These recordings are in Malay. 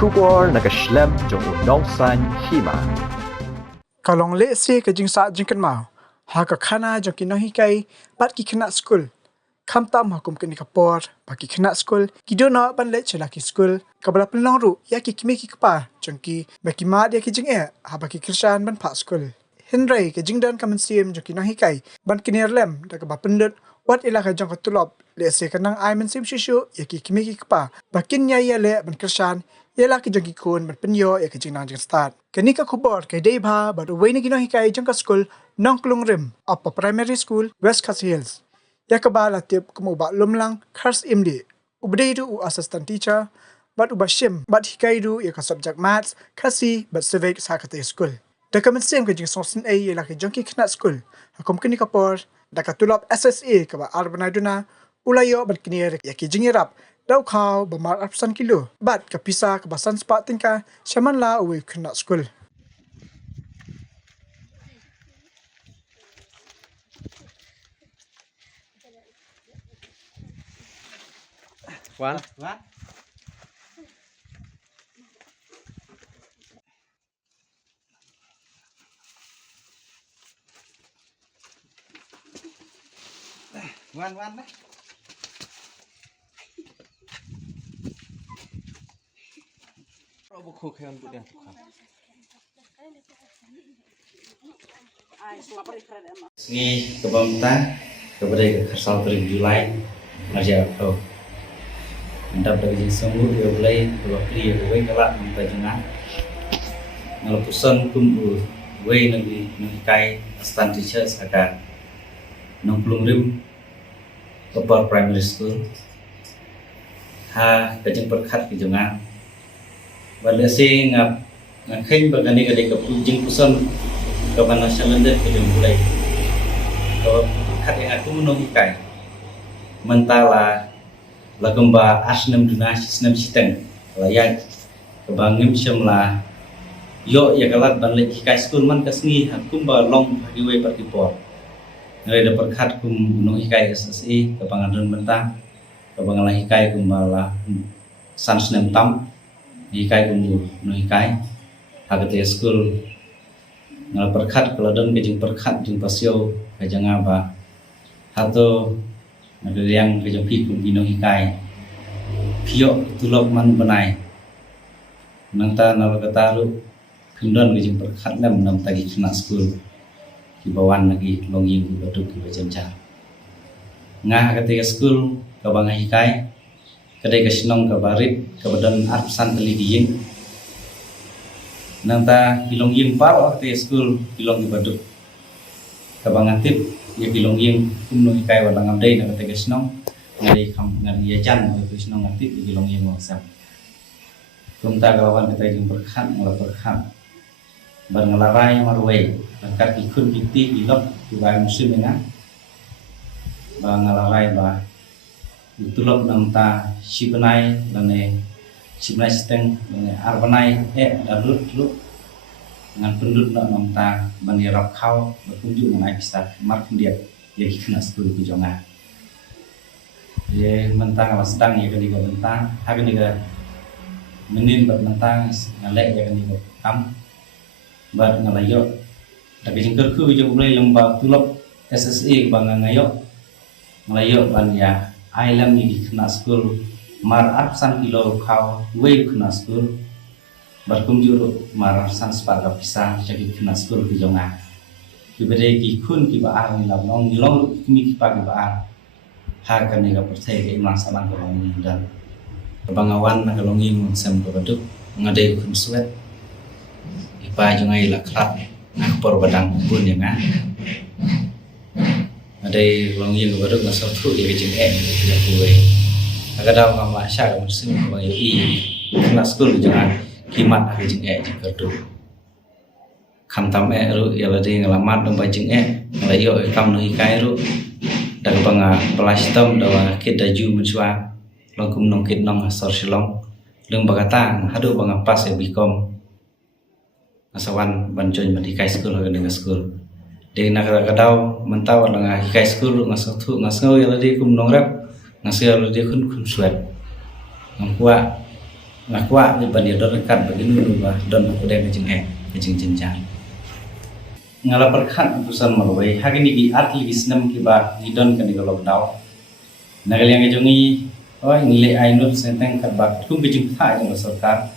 Kubor nakaslem jong unongsan hima. Kalong le se ke jing sa jing kan mau. Ha ka khana jong ki nahi kai bat ki khana school. Kham tam hukum ke ni kapor baki khana school ki do na ban le chela ki school kabala pelong ru ya ki kimi ki kapa jong ki baki ma dia ki jing ha baki krishan ban pha school. Henry ke jing dan kamen sim jong ki nahi kai ban ki ner lem da ka ba pendut wat ila ka jong ka tulop le se kanang ai men sim shishu ya ki kimi ki kapa bakin ya ya le ban krishan yela ki jong ki kun ban penyo ya ki jing nang jing start. Kani ka kubor kay Deva but way na ginahi kay jong ka school nong klung rim up primary school West Khasi Hills. Ya ka ba latip kumuba lumlang khars imdi. Ubday du u assistant teacher but uba shim but hikay du ya ka subject maths kasi but civic sa katay school. Da ka mensim ka jing sosin ay yela ki jong ki knat school. Hakom kani kapor da ka tulop SSA ka ba arbanay du na ulayo bat kinir ya ki jing irap daw kau bamar arsan kilo bat kapisa kebasan spat tingka syaman la uwi kena school. One. One. Buku kayak untuk dia tukar. Sini kebamta kepada kersal tering Julai Malaysia atau mendap dari semua dia boleh berwakili boleh kelak minta jenah ngelapusan kumbu boleh nanti kai stand teacher saka 60 rim upper primary school ha kajeng perkat ke jenah balasi ngap khen bagani kade ka pujing pusan ka bana shalender ke mulai ko khat yang aku menunggu kai mentala lagamba asnam dunas asnam siteng layak kebangim semla yo ya kalat ban lek kai school man kasni hakum ba long bagi we parkipor ngai da perkhat kum menunggu kai SSI ke pangadan mentah ke bangalah kai kumbala sansnem tam hikai kumbu no hikai hagate school ngal perkhat keladon ke jing perkhat jing pasio ke jang aba hato ada yang ke jong pi kumbi no hikai pio tulok man benai nangta nal kataru khindon ke jing perkhat nam nam tagi kena school ki bawan lagi longying baduk ki bajamca ngah hagate school ke bang hikai kedai kesenong kabarit kebadan arsan telidiying nanta bilong ying par waktu school bilong ibaduk kabangatip ya bilong ying kumno hikai walang amdai na kedai kesenong ngadai kam ngadai yajan waktu kesenong ngatip bilong ying waksam kumta kawan kita yang berkhat ngala berkhat bar ngalarai marway angkat ikun biti bilok dibayang musim ina ba ngalarai ba tulok nang ta sibenai lane sibenai seteng lane arbanai darut lu ngan pendut nang ta bani rap khau berkunjung nang bisa mar dia jadi kena school di jonga ye mentang sedang ya kali go mentang hagen diga menin ber mentang ngalek ya kali go kam bar ngalayo tapi jengker ku jo mulai lembah tulok SSI bang ngayo ngalayo ban ya Ailam ni kena school mar absan kilo kau we kena school berkunjung mar absan sepaga bisa jadi kena school di jonga kibere ki kun ki ba ni lam nong ni long kimi ki pagi ba ha kan ni ka percaya ke imang saban ko ni dan kebangawan na kalongi mong sam ko baduk ngade kun suet ipa jongai la krap nak por badang pun ya nga ada longi ko baduk na sautu ya kecing ya kuwe agada kam la sha kam sim ko i kena school jangan kimat kecing jikerdu kam tam ru ya ladi ngalamat dong bajing ngalayo kam no hikai ru dak banga pelastom dawa kid daju mensua longkum nong kid nong asor silong leng bagata hadu banga pas ya bikom asawan bancoy madikai school dengan school di nakara kadau mentau dengan hikai school ngasatu ngasau ya ladi kum nongrap ngasau ya ladi kun suat ngampua ngakwa ni ban dia dekat begini dulu don aku dah kejeng jenjang ngala perkhat utusan malwai hagini gi atli gisnam ki ba gidon kan di lockdown nagal yang kejongi nilai ainut senteng kat bak kum kejeng tha yang sarkar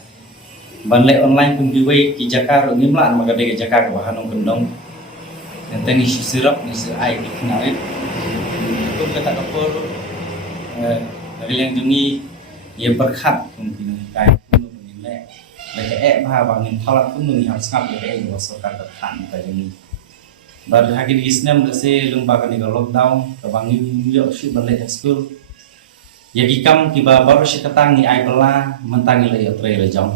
ban le online kum giwei ki jakar ngimlan maka de jakar wa hanong kendong senteng isi sirap ni ai ki knarit kum kata kapur nagal yang jongi ia berkat mungkin kai pun menilai mereka bahwa kalau pun melihat sangat mereka wasokar terkan bagi bar hari di Islam dese lembaga ni lockdown kebangi yuk shoot balik school ya kikam kiba baru sekatang ni ai bela mentangi le yotre le jong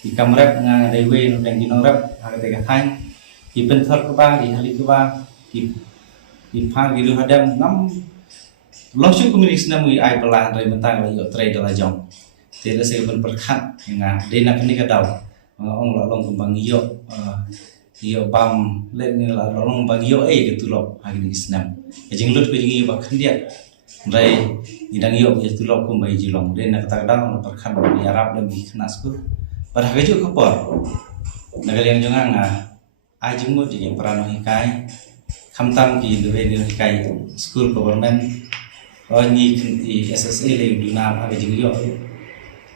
kikam rap nga dewe no deng dino rap ha te kathang ki penthor ke ba di hali ke ba ki phang di lu hadam ngam losu komunis namu ai pelah dari mentang le yotre de la jong te le se ben perkhat nga de nak ni ka daw ong la long kembang yo bam le ni la long bang yo ke tulok ha ni islam jing lut ko jing ba khandia rai idang yo ke tulok ko bai jilong de nak ta daw perkhat di arab le bi khnasku pada ke ju kopor nagal yang jonga nga ai jing mo di prano hikai khamtam ki de ni hikai school government ni SSA le dunam ha jing yo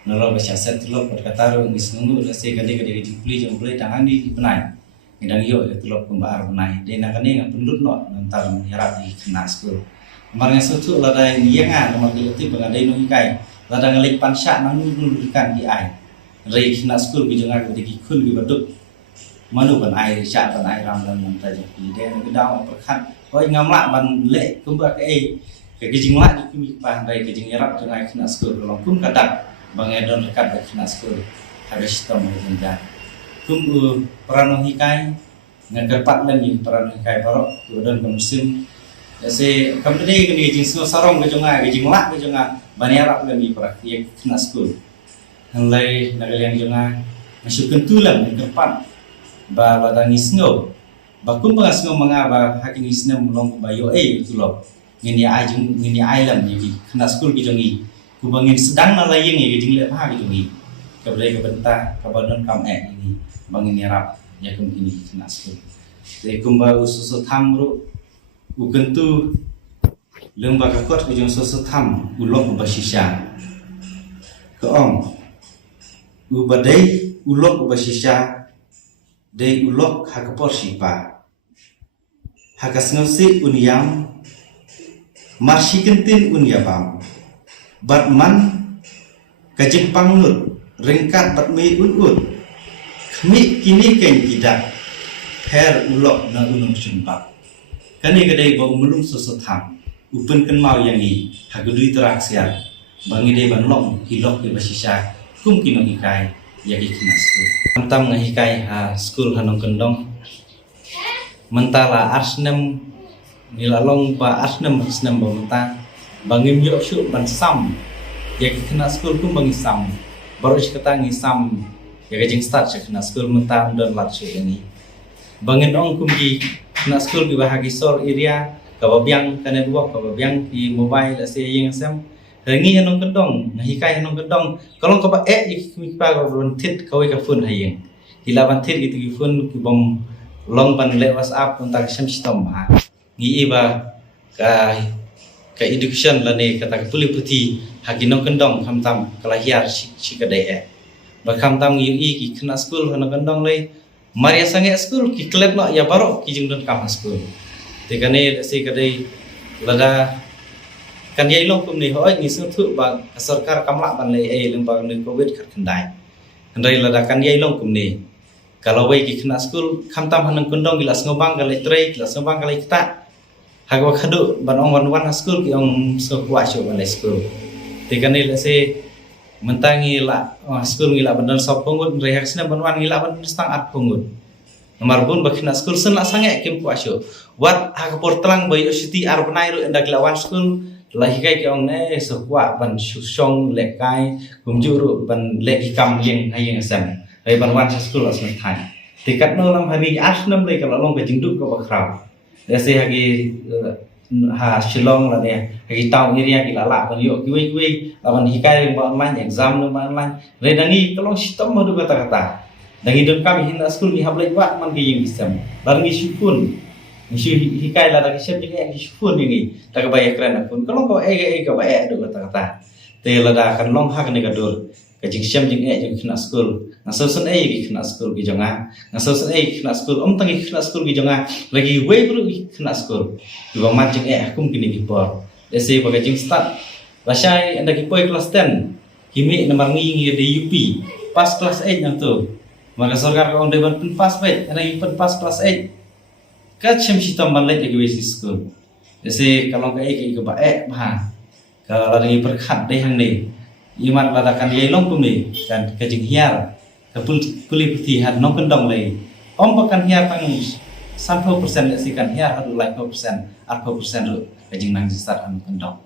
nolo ba set tulok berkata ro ngis nunggu la se gade jipli jong play tangan di penai ngidang yo tulok pembar penai de na kane ngam pendut no nantar harap di kena school marnya sutu la dai nianga nomor dileti bangadai no hikai la dang lek pansha nang nulukan di ai rei kena school bi jong aku di khul bi baduk manu ban ai sha ban ai ram dan nantar di de na daw perkhat oi ngamla ban le kumba ke ke jing la di kimi pan dai ke jing yarap jong ai kena school long pun kadak bangedon dekat ke kena school habis tom jenjang kum perano hikai ngagerpat lagi perano hikai parok kemudian ke musim se company ke jing sarong ke jonga ke jing lak ke jonga baniarap lagi perak ye kena school hanlai nagal yang jonga masuk kentulan ngagerpat ba badangi snow bakum bangas ngom mangaba hakin isna mulong bayo tulok ngini ajung ngini island ye kena school ke jongi kubangin sedang nalayeng ya jing le ha gitu ni keblai ke bentah kabadon kam ini bangin yarap ya kum ini kena school de kumba ususu thamru ukentu lembaga kot ke jong susu tham ulok basisha ke ong ubadai ulok basisha de ulok hakapor sipa hakas ngausi uniam marsikentin unyabam Batman kajing pangnut ringkat batmi unut kami kini ken tidak her ulok na unung sumpak kani kadai bau melung susutam upen ken mau yang ni hagudui teraksian bangi dei banlong hilok di basisha kum kino hikai yagi kina school antam ngahikai ha school hanong kendong mentala arsnem nilalong ba arsnem ba mentang bangim yo syuk ban sam ya kena school kum bangi sam baru kata ngi sam ya kajing start kena school mentam dan lat syuk ini bangin ong kum di kena school di bahagi sol area kababiang kana dua kababiang di mobile ase yang sam rangi hanong kendong ngahikai hanong kendong kalau kaba ikmi pa ko tit kawai ka phone hayeng hilaban tit gitu ki phone ki bom long ban le whatsapp kontak sam sistem ha ngi iba ka education la ne kata puli puti haginong kendong khamtam kalahiar sikadai ba khamtam ngi ki kena school hanong kendong le maria sange school ki klub no ya baro ki jingdon kam school te kane se kadai lada kan yai long kum ni hoi ngi su thu ba sarkar kamla ban le lembaga ni covid khat khandai handai lada kan yai long kum ni kalau wei ki kena school khamtam hanong kendong gilas ngobang galai trei gilas ngobang galai kita hagwa khadu ban ong wan school ki ong so kwa sho ban school te kan ni se mentangi la school ngila ban sop pungut reaksina ban wan ngila ban stang at pungut nomor bun bakina school sen la sange kim kwa sho wat hagapor tlang bai city arbanai ru endak lawan school lahi kai ki ong ne so kwa ban shong lekai kumjuru ban leki kam yeng hayeng sam ai ban wan school asman thai tikat no lam hari asnam le kalau long ke jingduk ko bakrau dese hagi ha Shillong là nè cái tàu area cái lạ còn yuk kiwi lawan hikai yang online exam yang online redangi kalau sistem mau kata-kata dangi don kami hina school ni hablai wa man ki yang sistem lawan syukun Misu hikai lah lagi siap juga yang syukun ini tak kebayang keren pun kalau kau ka baik do kata-kata te lada kan long hak ni kadur kajing siam jing jing kena school ngasosan ki kena school ki jonga ngasosan ki kena school tangi kena school ki jonga lagi way bro kena school ki bang man jing akum kini ki por desi bagai jing start rasai anda ki poi kelas 10 kimi nomor ngi di UP pas kelas 8 yang tu maka sarkar ka onde ban pas baik anda ki pas kelas 8 kacem sistem balik lagi basic school desi kalau ka ki baik bah kalau lagi perkat deh hang ni iman ladakan yai long pumi dan kajing hiar kepul pulih putihan nong kendong lay pakan hiar tang 30% sikan hiar adu 40% 40% ru kajing nang start an kendong